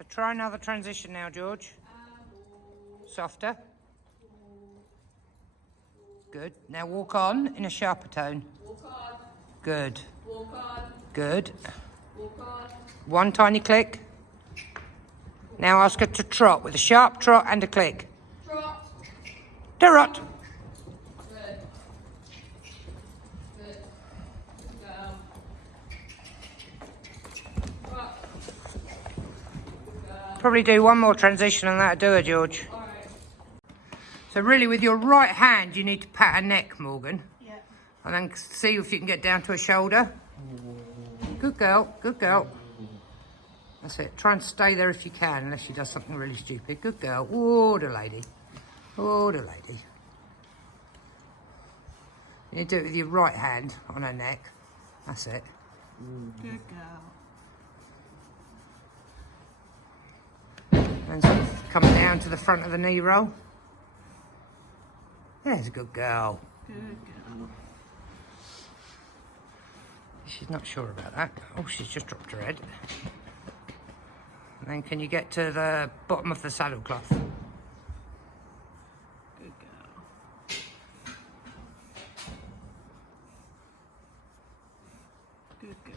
So try another transition now, George. Softer. Good. Now walk on in a sharper tone. Walk on. Good. Walk on. Good. Walk on. One tiny click. Now ask her to trot with a sharp trot and a click. Trot. Trot. Good. Good. Good girl. Trot. Good girl. Probably do one more transition and that'll do it, George. All right. So really with your right hand you need to pat her neck, Morgan. Yeah. And then see if you can get down to her shoulder. Good girl, good girl. That's it. Try and stay there if you can, unless she does something really stupid. Good girl. Oh, the lady. Oh, the lady. You do it with your right hand on her neck. That's it. Good girl. And sort of come down to the front of the knee roll. There's a good girl. Good girl. She's not sure about that. Oh, she's just dropped her head. And then can you get to the bottom of the saddle cloth? Good girl. Good girl.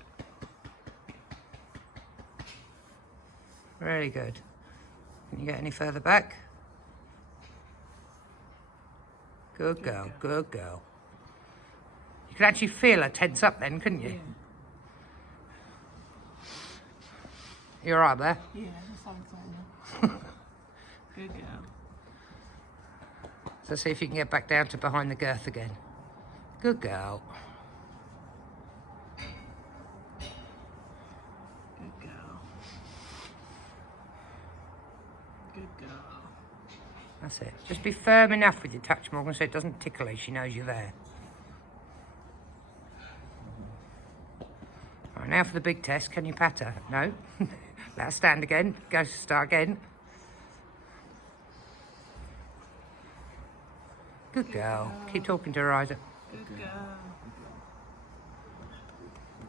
Very good. Can you get any further back? Good girl, good girl. You could actually feel her tense up then, couldn't you? Yeah. You're right there. Yeah, just like that. Good girl. So see if you can get back down to behind the girth again. Good girl. Good girl. Good girl. That's it. Just be firm enough with your touch, Morgan, so it doesn't tickle her. She knows you're there. All right, now for the big test. Can you pat her? No. Let her stand again. Go start again. Good girl. Keep talking to her, Isaac. Good girl.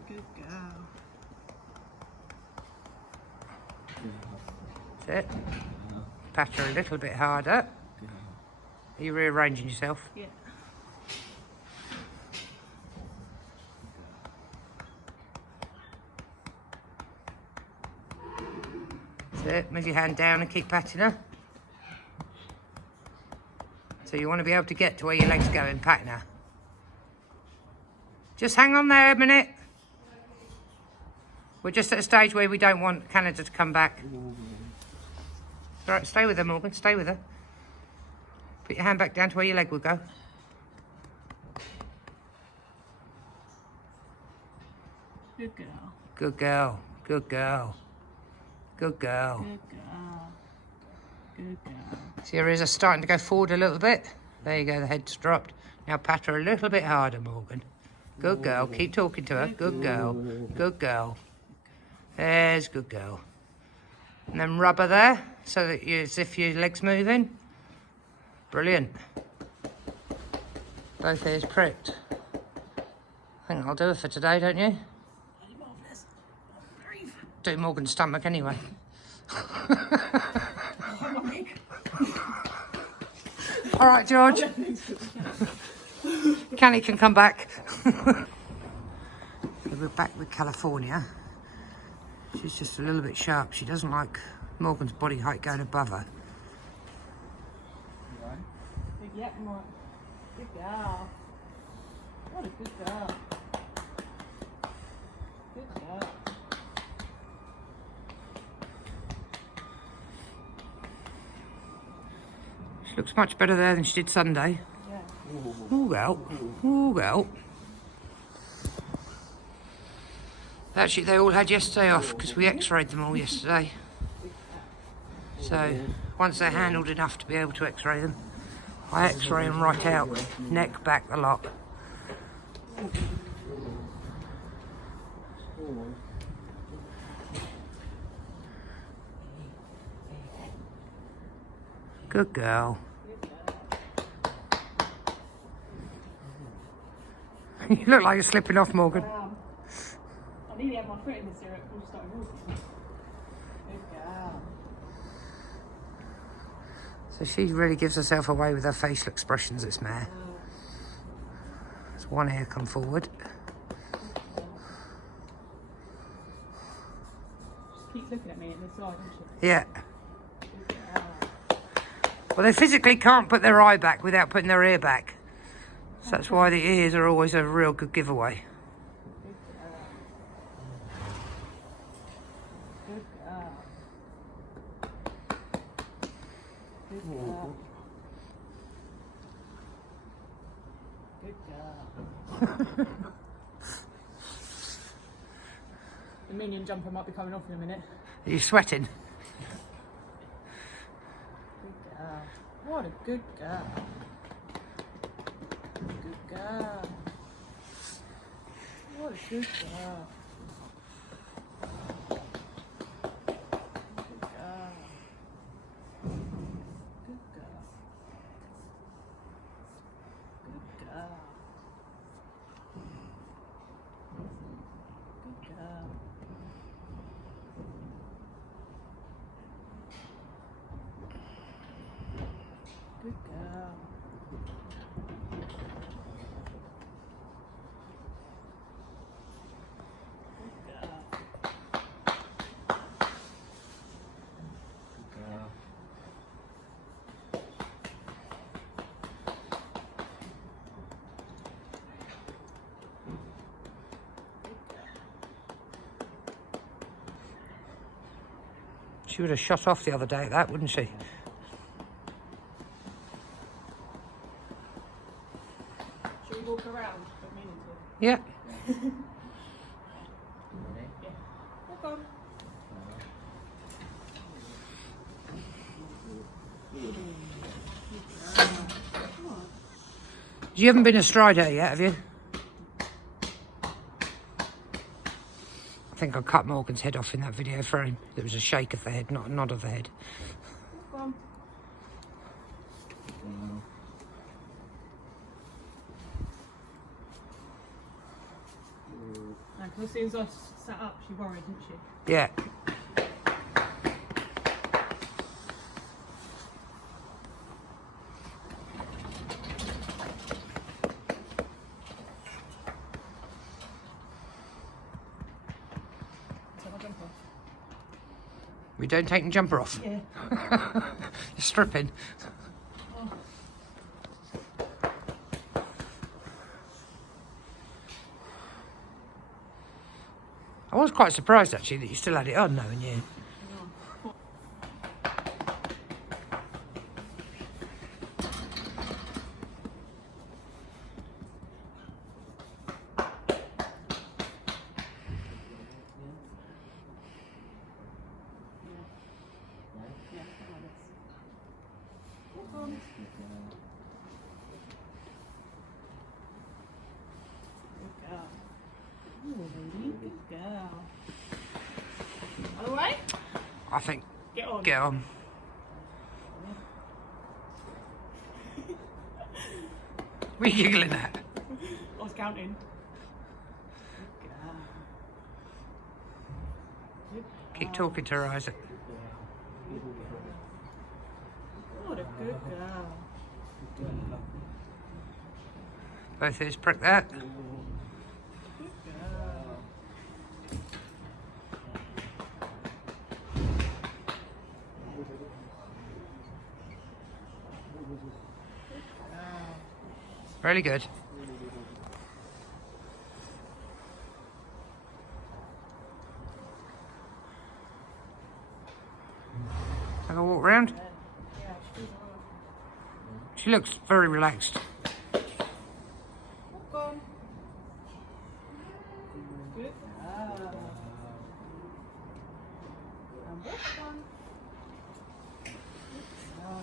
Good girl. That's it. Pat her a little bit harder. Are you rearranging yourself? Yeah. That's it. Move your hand down and keep patting her. So you want to be able to get to where your legs go in patting her. Just hang on there a minute. We're just at a stage where we don't want Canada to come back. Right, stay with her, Morgan. Stay with her. Put your hand back down to where your leg will go. Good girl. Good girl. Good girl. Good girl. Good girl. Good girl. See her ears are starting to go forward a little bit. There you go, the head's dropped. Now pat her a little bit harder, Morgan. Good girl. Keep talking to her. Good girl. Good girl. There's good girl. And then rub her there, so that you, as if your leg's moving. Brilliant. Both ears pricked. I think that'll do it for today, don't you? Do Morgan's stomach anyway. All right, George. Canny can come back. We're back with California. She's just a little bit sharp. She doesn't like Morgan's body height going above her. Yeah, more. Good girl. What a good girl. Good girl. She looks much better there than she did Sunday. Yeah. Oh, well. Oh, well. Actually, they all had yesterday off because we x-rayed them all yesterday. So, once they're handled enough to be able to x-ray them, I x-ray them right out. Neck, back, the lot. Good girl. You look like you're slipping off, Morgan. I nearly had my foot in the syrup before I started walking. Good girl. So she really gives herself away with her facial expressions, this mare. There's one ear come forward. She keeps looking at me at the side, doesn't she? Yeah. Good girl. Well, they physically can't put their eye back without putting their ear back. So that's why the ears are always a real good giveaway. Good girl. Good girl. Good girl. The minion jumper might be coming off in a minute. Are you sweating? Good girl. What a good girl. Good girl. What a good girl. Good girl. Good girl. Good girl. Good girl. Good girl. She would have shot off the other day at that, wouldn't she? Should we walk around? Don't mean to. Yeah. Yeah. Walk on. You haven't been astride her yet, have you? I think I cut Morgan's head off in that video frame. There was a shake of the head, not a nod of the head. Walk on. No, 'cause as soon as I sat up, she worried, didn't she? Yeah. So I'll jump off. We don't take the jumper off. Yeah. You're stripping. Oh. I was quite surprised actually that you still had it on, knowing you. Yeah, come on, let's- Walk on. Good girl. Ooh, baby, good girl. All the way? I think. Get on. Get on. What are you giggling at? I was counting. Good girl. Good Keep girl. talking to her, Isaac. What a good girl. Both ears prick that. Good girl. Really good. Have a walk round. Yeah, she's all right. She looks very relaxed. Walk on. Good girl. And walk on. Good girl.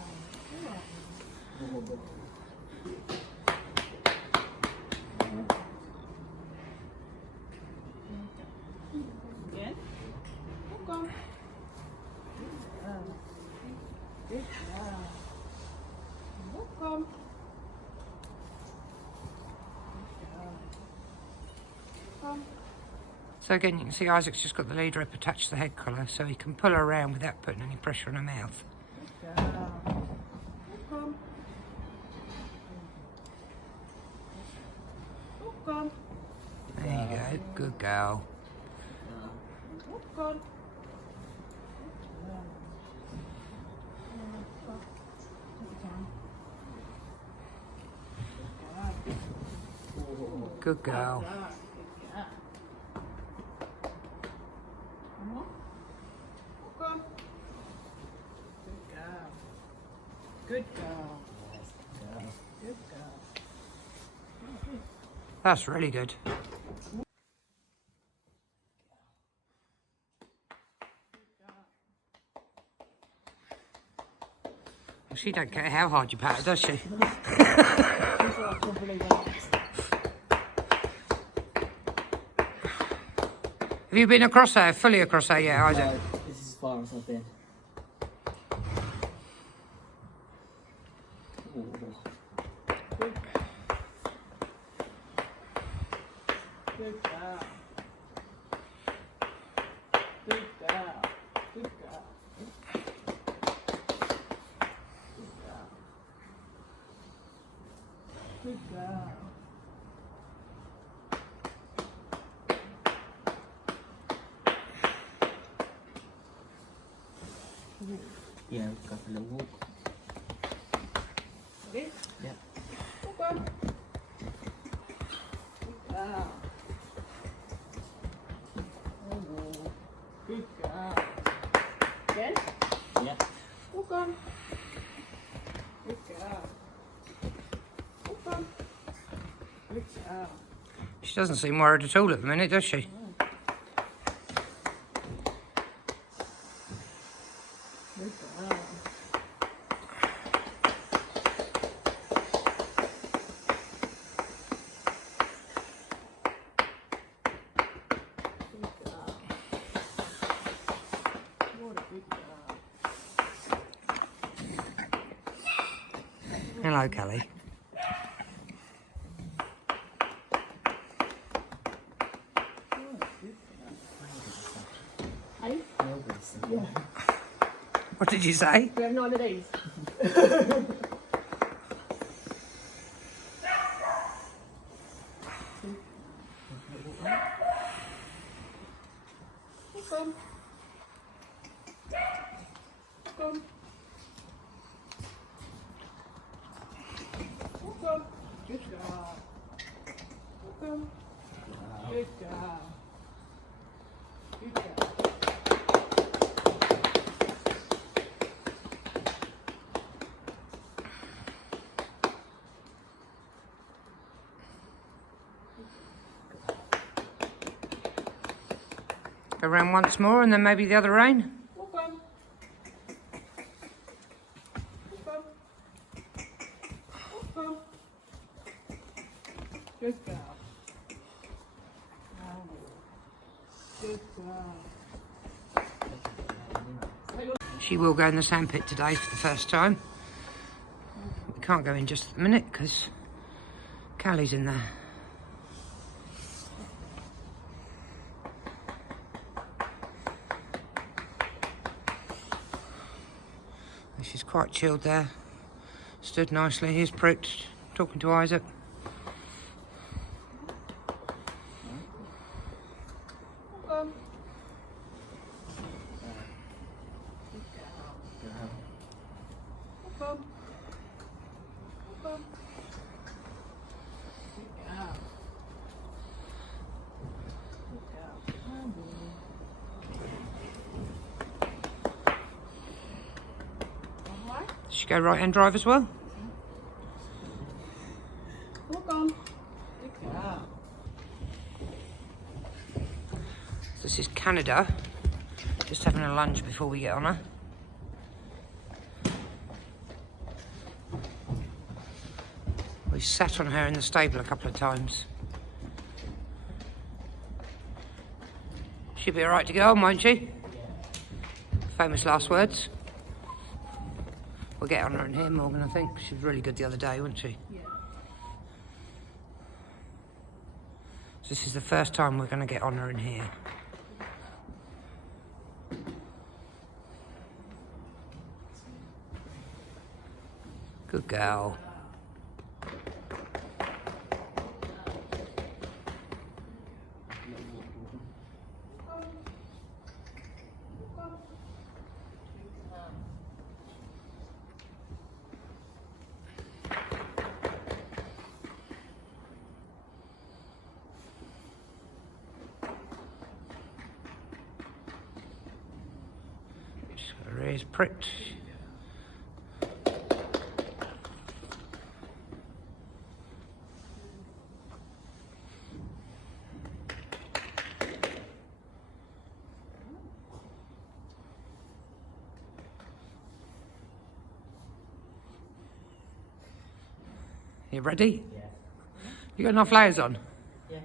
Again. Walk on. Good girl. Good girl. Walk on. So again, you can see Isaac's just got the lead rope attached to the head collar, so he can pull her around without putting any pressure on her mouth. Good girl. Walk on. There you go. Good girl. Walk on. Good girl. Come on. Walk on. Good girl. Good girl. Good girl. That's really good. Well, she don't care how hard you pat her, does she? Have you been across there, fully across there yet, Isaac? No, this is as far as I've been. Ooh. Good girl. Good girl. Good girl. Good girl. Yeah, we've got a little walk. Ready? Yeah. Walk on. Good girl. Oh, good girl. Again? Yeah. Walk on. Good girl. Walk on. Good girl. She doesn't seem worried at all at the minute, does she? Good girl. Good girl. What a good girl. Hello, Kelly. Hey, Nobody's yeah. What did you say? We have 9 of these. Come. Come. Come. Good girl. Come. Good girl. Good girl. Go round once more and then maybe the other rain. Walk on. Walk on. Walk on. Good girl. Oh, good girl. She will go in the sandpit today for the first time. We can't go in just at the minute because Callie's in there. She's quite chilled there. Stood nicely. Here's Pricked talking to Isaac. Walk on. Walk on. Walk on. Good girl. Good girl. Oh, boy. All right. Did she go right-hand drive as well? Walk on. Good girl. This is Canada. Just having a lunch before we get on her. We sat on her in the stable a couple of times. She'll be alright to go on, won't she? Famous last words. We'll get on her in here, Morgan, I think. She was really good the other day, wasn't she? Yeah. So this is the first time we're going to get on her in here. Good girl. Her ears pricked. You ready? Yeah. You got enough layers on? Yeah.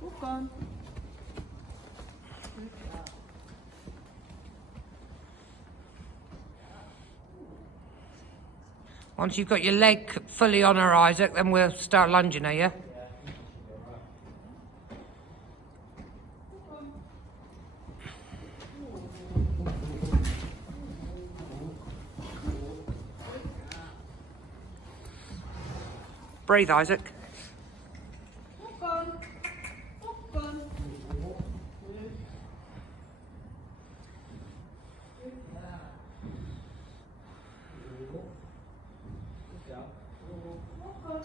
Walk on. Once you've got your leg fully on her, Isaac, then we'll start lunging her, yeah? Breathe, Isaac. Walk on. Walk on. Walk on.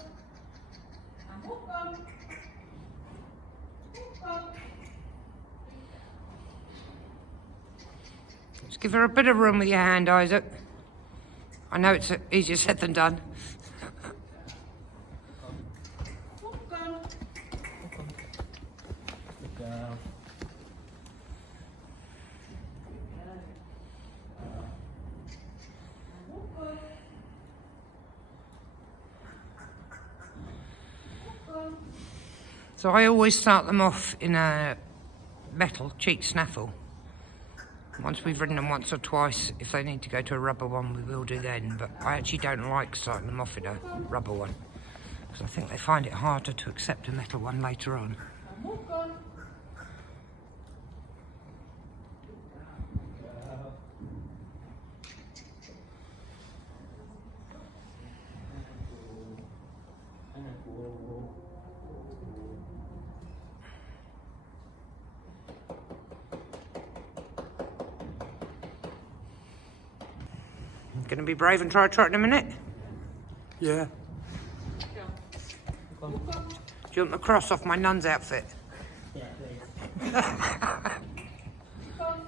And walk on. Walk on. Just give her a bit of room with your hand, Isaac. I know it's easier said than done. Walk on. Good girl. Walk on. Walk on. So I always start them off in a metal cheek snaffle. Once we've ridden them once or twice, if they need to go to a rubber one, we will do then. But I actually don't like starting them off in a rubber one, because I think they find it harder to accept a metal one later on. And walk on. Gonna be brave and try a trot in a minute? Yeah. Go. Walk on. Do you want the cross off my nun's outfit? Yeah, please. Walk on.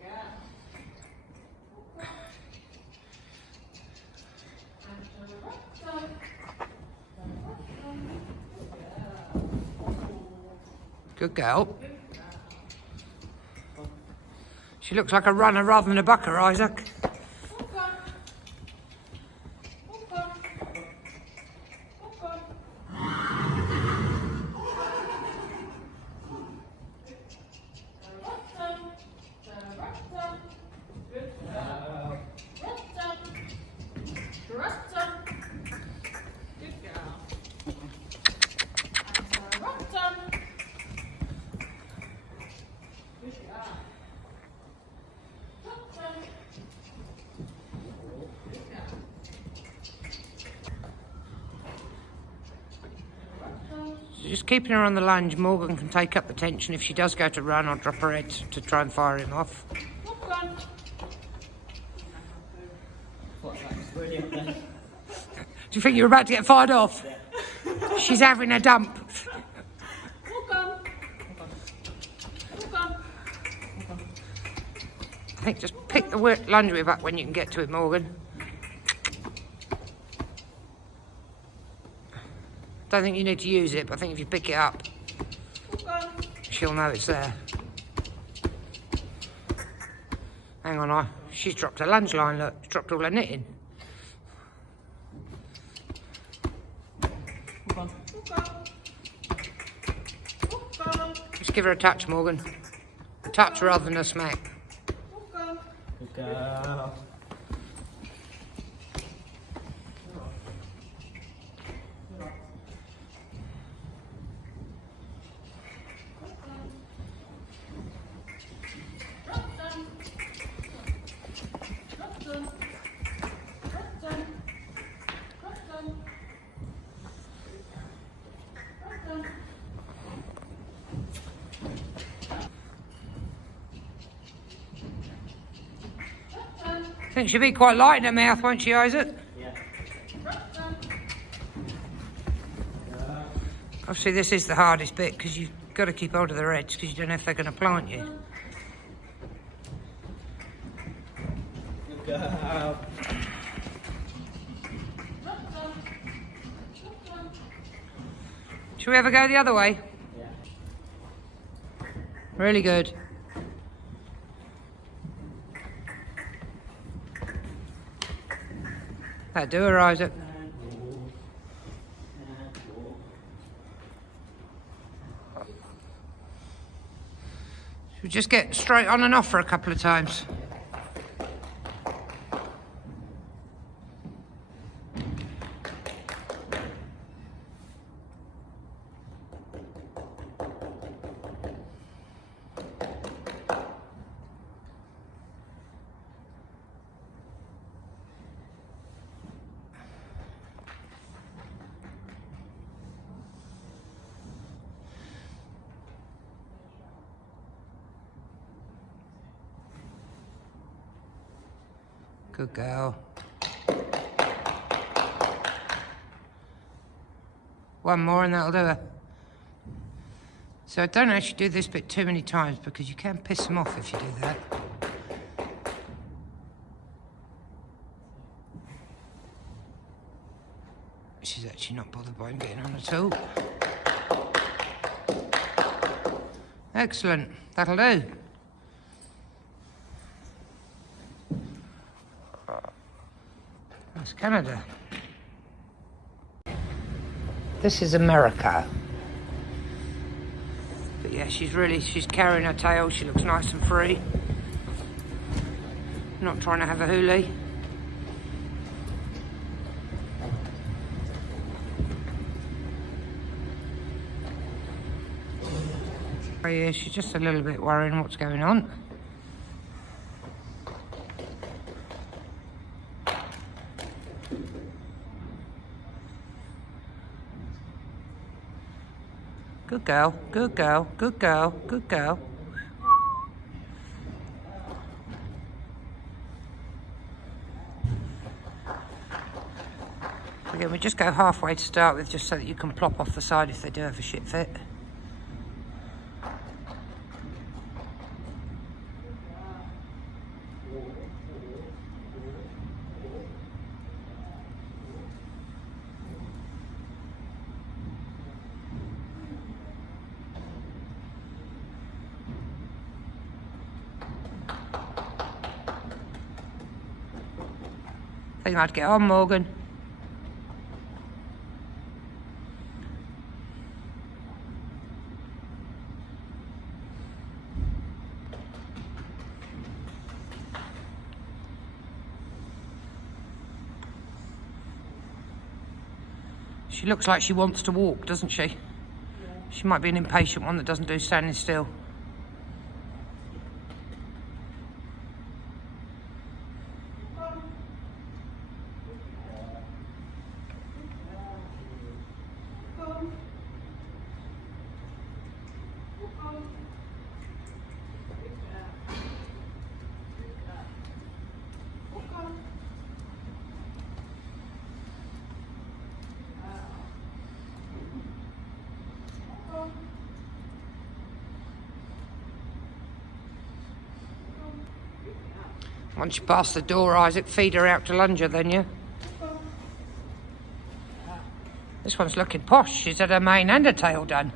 Yeah. Walk on. And to the right side. Good girl. She looks like a runner rather than a bucker, Isaac. Walk on. Walk on. Walk on. Just keeping her on the lunge, Morgan can take up the tension if she does go to run or drop her head to try and fire him off. What, that was brilliant then. Do you think you're about to get fired off? She's having a dump. I think just pick the lunge whip up when you can get to it, Morgan. Don't think you need to use it, but I think if you pick it up, she'll know it's there. Hang on, she's dropped her lunge line, look. She's dropped all her knitting. Just give her a touch, Morgan. A touch rather than a smack. Good girl. I think she'll be quite light in her mouth, won't she, Isaac? Yeah. Obviously, this is the hardest bit because you've got to keep hold of the reds because you don't know if they're going to plant you. Good girl. Shall we ever go the other way? Yeah. Really good. That'll do her, Isaac. Should we just get straight on and off for a couple of times? Good girl. One more and that'll do her. So don't actually do this bit too many times because you can piss them off if you do that. She's actually not bothered by him getting on at all. Excellent. That'll do. That's Canada. This is America. But yeah, she's carrying her tail. She looks nice and free. Not trying to have a hoolie. Oh yeah, she's just a little bit worrying what's going on. Good girl, good girl, good girl, good girl. Again, we just go halfway to start with, just so that you can plop off the side if they do have a shit fit. Think I'd get on, Morgan. She looks like she wants to walk, doesn't she? Yeah. She might be an impatient one that doesn't do standing still. Once you pass the door, Isaac, feed her out to Lunger, then you. This one's looking posh. She's had her mane and her tail done.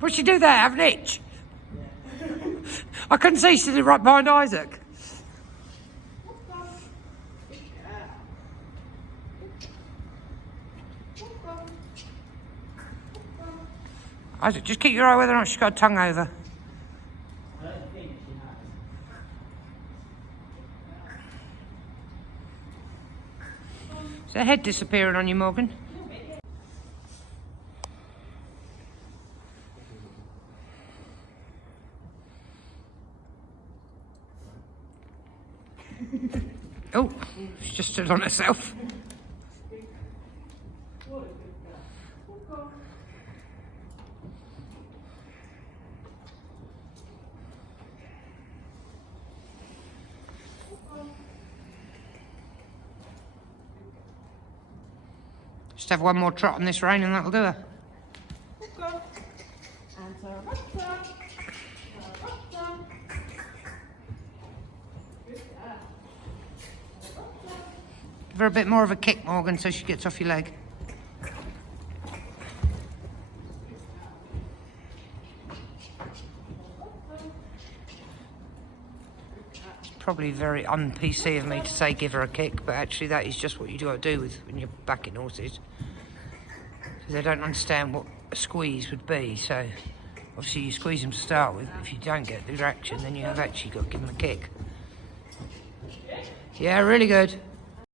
What'd she do there? Have an itch? I couldn't see, she did right behind Isaac. Isaac, just keep your eye whether or not she's got a tongue over. Is the head disappearing on you, Morgan? Oh, she's just stood on herself. Just have one more trot on this rein and that'll do her. Give her a bit more of a kick, Morgan, so she gets off your leg. It's probably very un-PC of me to say give her a kick, but actually that is just what you got to do with when you're backing horses. Because they don't understand what a squeeze would be, so obviously you squeeze them to start with. If you don't get the reaction, then you have actually got to give them a kick. Yeah, really good.